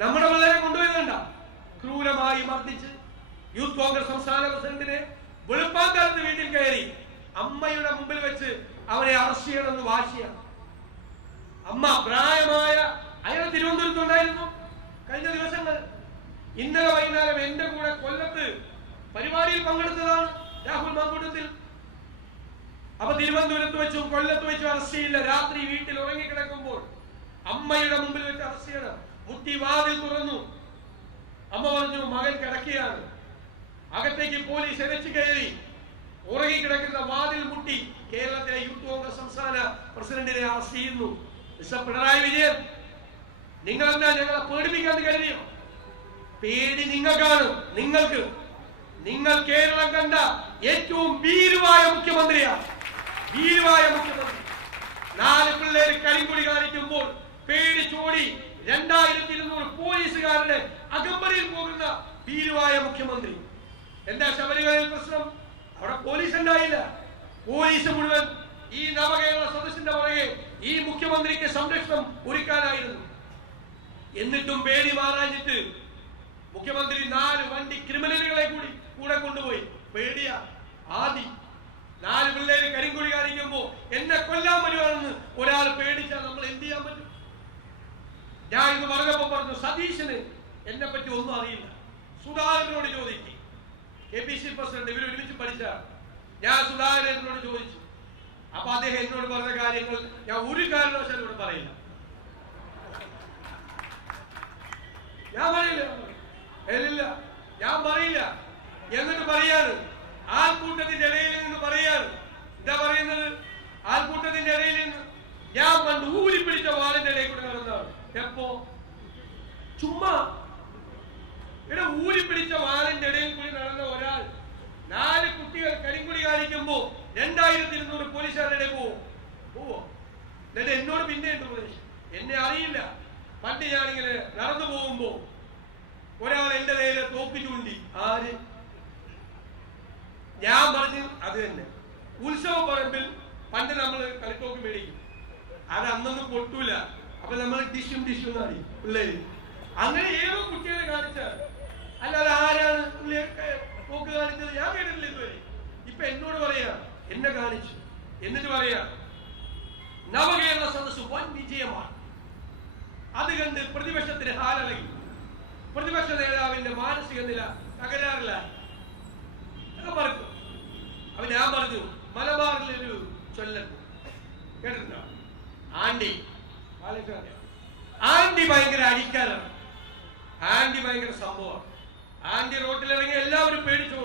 നമ്മുടെ പിള്ളേരെ കൊണ്ടുവരുന്നുണ്ട ക്രൂരമായി മർദ്ദിച്ച് യൂത്ത് കോൺഗ്രസ് സംസ്ഥാന പ്രസിഡന്റിനെ വെളുപ്പാക്കാലത്ത് വീട്ടിൽ കയറി അമ്മയുടെ മുമ്പിൽ വെച്ച് അവരെ അറസ്റ്റ് ചെയ്യണമെന്ന് വാശിയാണ്. അമ്മ പ്രായമായ അയാൾ തിരുവനന്തപുരത്തുണ്ടായിരുന്നു കഴിഞ്ഞ ദിവസങ്ങൾ ഇന്നലെ വൈകുന്നേരം എന്റെ കൂടെ കൊല്ലത്ത് പരിപാടിയിൽ പങ്കെടുത്തതാണ് രാഹുൽ മാങ്കൂട്ടത്തിൽ. അപ്പൊ തിരുവനന്തപുരത്ത് വെച്ചും കൊല്ലത്ത് വെച്ചും അറസ്റ്റ് ചെയ്യില്ല. രാത്രി വീട്ടിൽ ഉറങ്ങിക്കിടക്കുമ്പോൾ അമ്മയുടെ മുമ്പിൽ വെച്ച് അറസ്റ്റ് ചെയ്യണം. മുട്ടി വാതിൽ തുറന്നു. അമ്മ പറഞ്ഞു മകൻ കിടക്കുകയാണ്. അകത്തേക്ക് പോലീസ് എരച്ചു കയറി. ഉറങ്ങിക്കിടക്കുന്ന വാതിൽ മുട്ടി കേരളത്തിലെ യൂത്ത് കോൺഗ്രസ് സംസ്ഥാന പ്രസിഡന്റിനെ അറസ്റ്റ് ചെയ്യുന്നു. പിണറായി വിജയൻ നിങ്ങൾ എന്താ ഞങ്ങളെ പേടിപ്പിക്കാന്ന് കരുതിയോ? പേടി നിങ്ങൾക്കാണ് നിങ്ങൾക്ക്. നിങ്ങൾ കേരളം കണ്ട ഏറ്റവും ഭീരുവായ മുഖ്യമന്ത്രിയാണ് ഭീരുവായ മുഖ്യമന്ത്രി. നാല് പിള്ളേർ കരിങ്കുടി കാണിക്കുമ്പോൾ പേടിച്ചോടി രണ്ടായിരത്തി ഇരുന്നൂറ് പോലീസുകാരുടെ അകമ്പടിയിൽ പോകുന്ന ഭീരുവായ മുഖ്യമന്ത്രി. എന്താ ശബരിമലയിൽ പ്രശ്നം? അവിടെ പോലീസ് ഉണ്ടായില്ല പോലീസ് മുഴുവൻ ഈ നവകേരള സദസ്സിന്റെ പുറകെ ഈ മുഖ്യമന്ത്രിക്ക് സംരക്ഷണം ഒരുക്കാനായിരുന്നു. എന്നിട്ടും പേടി മാറാഞ്ഞിട്ട് മുഖ്യമന്ത്രി നാല് വണ്ടി ക്രിമിനലുകളെ കൂടി കൂടെ കൊണ്ടുപോയി. പേടിയ. ആദി. നാല് പിള്ളേര് കരിങ്കുഴി കാണിക്കുമ്പോ എന്നെ കൊല്ലാൻ വരുവാണെന്ന് ഒരാൾ പേടിച്ചാൽ നമ്മൾ എന്ത് ചെയ്യാൻ പറ്റും ഞാൻ ഇന്ന് പറഞ്ഞപ്പോ പറഞ്ഞു സതീശന് എന്നെ പറ്റി ഒന്നും അറിയില്ല. സുധാകരനോട് ചോദിച്ചു കെ പി സി പ്രസിഡന്റ് ഇവർ ഒരുമിച്ച് പഠിച്ചാണ് ഞാൻ സുധാകരനോട് ചോദിച്ചു. അപ്പൊ അദ്ദേഹം എന്നോട് പറഞ്ഞ കാര്യങ്ങൾ ഞാൻ ഒരു കാരണവശാലും ഇവിടെ പറയില്ല. ഞാൻ പറയില്ല. ഇല്ല ഞാൻ പറയില്ല. എന്നിട്ട് പറയാണ് ആൾക്കൂട്ടത്തിന്റെ ഇടയിൽ നിന്ന് പറയാണ്. എന്താ പറയുന്നത്? ആൾക്കൂട്ടത്തിന്റെ ഇടയിൽ നിന്ന്. ഞാൻ പണ്ട് ഊരി പിടിച്ച നടന്നതാണ് എപ്പോ ചുമ്മാ ഇവിടെ ഊരി പിടിച്ച വാലിന്റെ ഇടയിൽ കൂടി നടന്ന ഒരാൾ നാല് കുട്ടികൾ കരിങ്കുടി കാണിക്കുമ്പോ രണ്ടായിരത്തി ഇരുന്നൂറ് പോലീസുകാരുടെ പോവും. പോവോ? എന്നിട്ട് എന്നോട് പിന്നെ ഉണ്ട് എന്നെ അറിയില്ല. പണ്ട് ഞാനിങ്ങനെ നടന്നു പോകുമ്പോ ഒരാൾ എന്റെ നേരെ തോപ്പി ചൂണ്ടി ആര്? ഞാൻ പറഞ്ഞു അത് തന്നെ. ഉത്സവ പറമ്പിൽ പണ്ട് നമ്മൾ കളിത്തോക്ക് മേടിക്കും. അത് അന്നൊന്നും പൊട്ടൂല. അപ്പൊ നമ്മൾ ടിഷ്യൂ ടിഷ്യൂ എന്ന് പറയും പിള്ളേര്. അങ്ങനെ ഏതോ കുട്ടികളെ കാണിച്ചാൽ അല്ലാതെ ആരാണ്? പിള്ളേർക്ക് തോക്ക് കാണിച്ചത് ഞാൻ കേട്ടിട്ടില്ല ഇതുവരെ. ഇപ്പൊ എന്നോട് പറയാ എന്നെ കാണിച്ചു. എന്നിട്ട് പറയാ നവകേരള സദസ് വൻ വിജയമാണ്. അത് കണ്ട് പ്രതിപക്ഷത്തിന് ഹാലളകി പ്രതിപക്ഷ നേതാവിന്റെ മാനസിക നില തകരാറില്ല. പറഞ്ഞു. അപ്പൊ ഞാൻ പറഞ്ഞു മലബാറിലൊരു ചൊല്ലുണ്ട് കേട്ടിട്ടുണ്ടോ? ആണ്ടി. ആണ്ടി ഭയങ്കര അടിക്കാനാണ്. ആന്റി ഭയങ്കര സംഭവമാണ്. ആന്റി റോട്ടിലിറങ്ങി എല്ലാവരും പേടിച്ചോടും